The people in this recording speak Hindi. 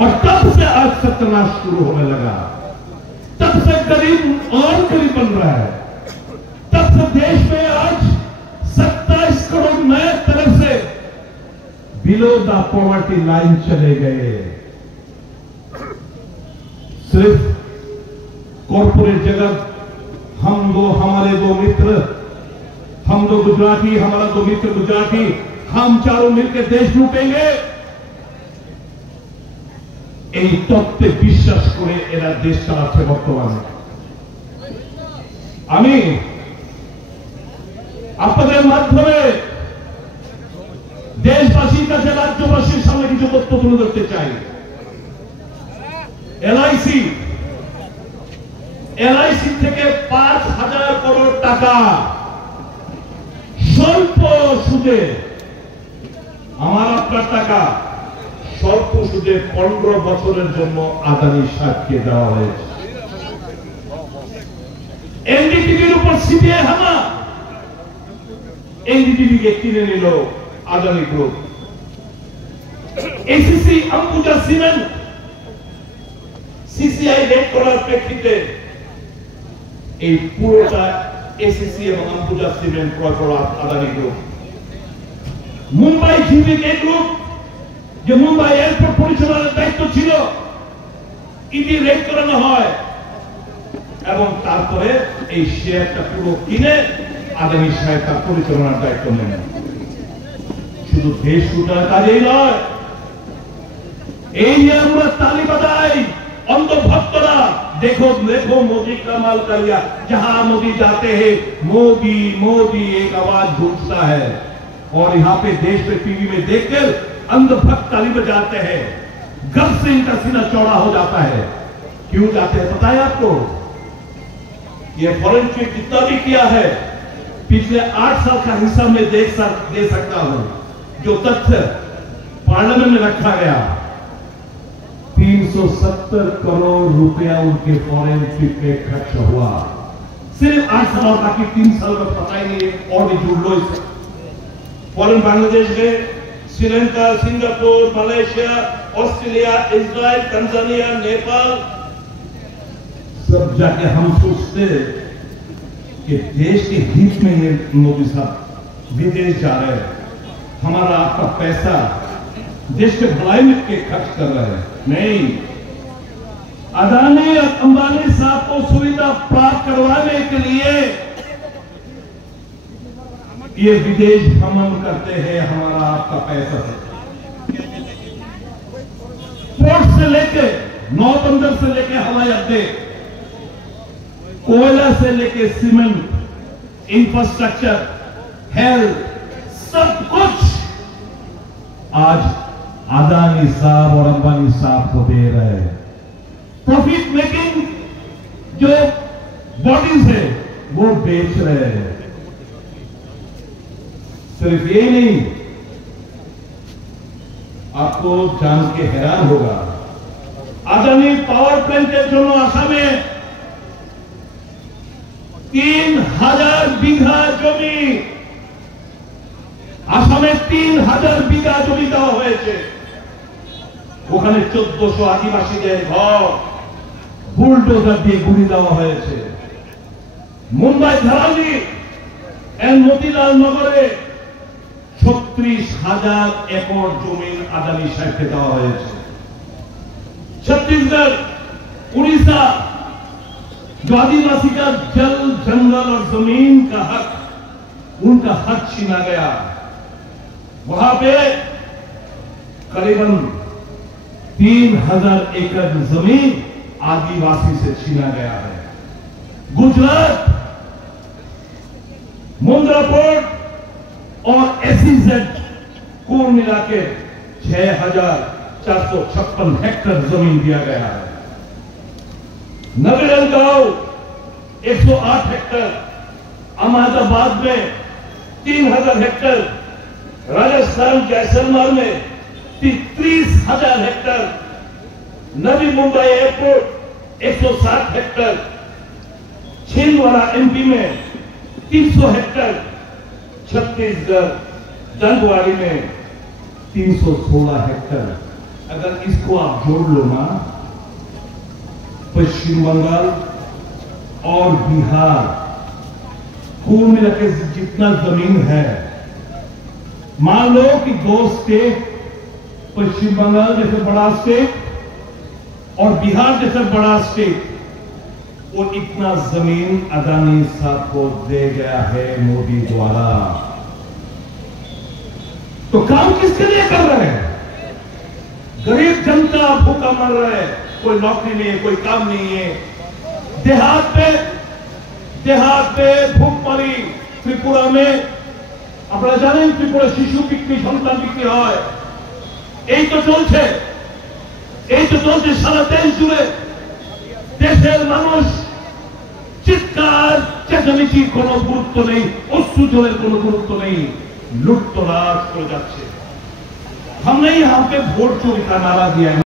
और तब से आज सत्यानाश शुरू होने लगा। तब से गरीब और गरीब बन रहा है। तब से देश में आज 27 करोड़ नए तरफ से बिलो द पॉवर्टी लाइन चले गए। सिर्फ कॉर्पोरेट जगत, हमारे दो मित्र, हम दो गुजराती, हमारा दो मित्र गुजराती, हम चारों मिलकर देश लूटेंगे, এই তত্ত্বে বিশ্বাস করে এরা দেশ চালাচ্ছে বর্তমানে। আমি আপনাদের মাধ্যমে দেশবাসীর কাছে, রাজ্যবাসীর সামনে কিছু তথ্য তুলে ধরতে চাই। এলআইসি থেকে 5,000 করোড় টাকা স্বল্প সুদে, আমার আপনার টাকা স্বল্প সুদে 15 বছরের জন্য আদানি সাহেবকে দেওয়া হয়েছে। এনডিটিভির উপর সিবিআই হামলা, এনডিটিভিকে কিনে নিল Adani group. ACC Ambuja cement CCI raid করার প্রেক্ষিতে এই পুরোটা এসিসি এবং অম্বুজা সিমেন্ট ক্রয় করা আদানি গ্রুপ। মুম্বাই জিভিকে গ্রুপ, যে মুম্বাই এয়ারপোর্ট পরিচালনার দায়িত্ব ছিল, ইডি রেড করানো হয় এবং তারপরে এই শেয়ারটা পুরো কিনে আদানি সাহেব তার পরিচালনার দায়িত্ব নেন। শুধু দেশ লুটার কাজেই নয়, এই যে আমরা তালি বাজাই अंधभक्तरा, देखो देखो मोदी का माल करिया, जहां मोदी जाते हैं मोदी मोदी एक आवाज गूंजता है। और यहाँ पे देश पे टीवी में देखकर अंधभक्त ताली बजाते हैं, गर्व से इनका सीना चौड़ा हो जाता है। क्यों जाते हैं पता है आपको? ये फॉरेंसिक जितना भी किया है पिछले 8 साल का हिस्सा में दे सकता हूं, जो तथ्य पार्लियामेंट में रखा गया। 370 करोड़ रुपया उनके फॉरेंसिक पे खर्च हुआ, सिर्फ 8 साल, और बाकी 3 साल में पता ही नहीं। और भी जुड़ लो इसे। फॉरेन बांग्लादेश में, Sri Lanka, Singapore, Malaysia, Australia, Israel, Tanzania, Nepal, सब जाके हम सोचते कि देश के हित में ये मोदी साहब विदेश जा रहे हैं, हमारा आपका पैसा देश के भलाई में के खर्च कर रहे हैं। नहीं, अदानी और अंबानी साहब को सुविधा प्राप्त करवाने के लिए ये विदेश भ्रमण करते हैं हमारा आपका पैसा से। पोर्ट से लेके, नौ बंदर से लेके हवाई अड्डे, कोयला से लेके सीमेंट, इंफ्रास्ट्रक्चर, हेल्थ, सब कुछ आज अदानी साहब और अंबानी साहब को दे रहे हैं। प्रॉफिट मेकिंग जो बॉडीज है वो बेच रहे हैं। सिर्फ ये नहीं, आपको जान के हैरान होगा, अदानी पावर प्लांट के दोनों आसामे 3000 बीघा जमी, आसामे 3000 बीघा जमी দেওয়া হয়েছে। ওখানে 1400 আদিবাসীদের ঘর বুলডোজার দিয়ে গুড়ি দেওয়া হয়েছে। মুম্বাই ধারালি এন্ড মতিলাল নগরে 36,000 একর জমি আদানি সাহেবকে দেওয়া হয়েছে। छत्तीसगढ़, उड़ीसा, जो आदिवासी का जल, जंगल और जमीन का हक, उनका हक छीना गया। वहां पे करीबन 3000 एकड़ जमीन आदिवासी से छीना गया है। गुजरात, मुंद्रा पोर्ट और एसईजेड को मिला के 6,456 हेक्टेयर जमीन दिया गया है। नगरगांव 108 हेक्टेयर, अहमदाबाद में 3000 हेक्टेयर, राजस्थान जैसलमेर में 30,000 hectare, Navi Mumbai airport 160 hectare, Chhindwara MP में 300 हेक्टेयर, छत्तीसगढ़ दंडवाड़ी में 316 हेक्टेयर। अगर इसको आप जोड़ लो ना, पश्चिम बंगाल और बिहार कुल मिलाकर जितना जमीन है, मान लो कि 2 स्टेट, पश्चिम बंगाल जैसे बड़ा स्टेट और बिहार जैसा बड़ा स्टेट, वो इतना जमीन अदानी साहब को दे गया है मोदी द्वारा। तो काम किसके लिए कर रहे हैं? गरीब जनता भूखा मर रहा है, कोई नौकरी नहीं है, कोई काम नहीं है। देहात पे भूखमरी त्रिपुरा में আপনারা জানেন ত্রিপুরা শিশু বিক্রি সন্তান বিক্রি হয়। এই তো চলছে সারা দেশ জুড়ে। দেশের মানুষ চিৎকার চেঁচামেচির কোনো গুরুত্ব নেই, অশ্রু জলের কোনো গুরুত্ব নেই, লুটতরাজ করে যাচ্ছে। हमने यहां पे वोट चोरी का नारा दिया है।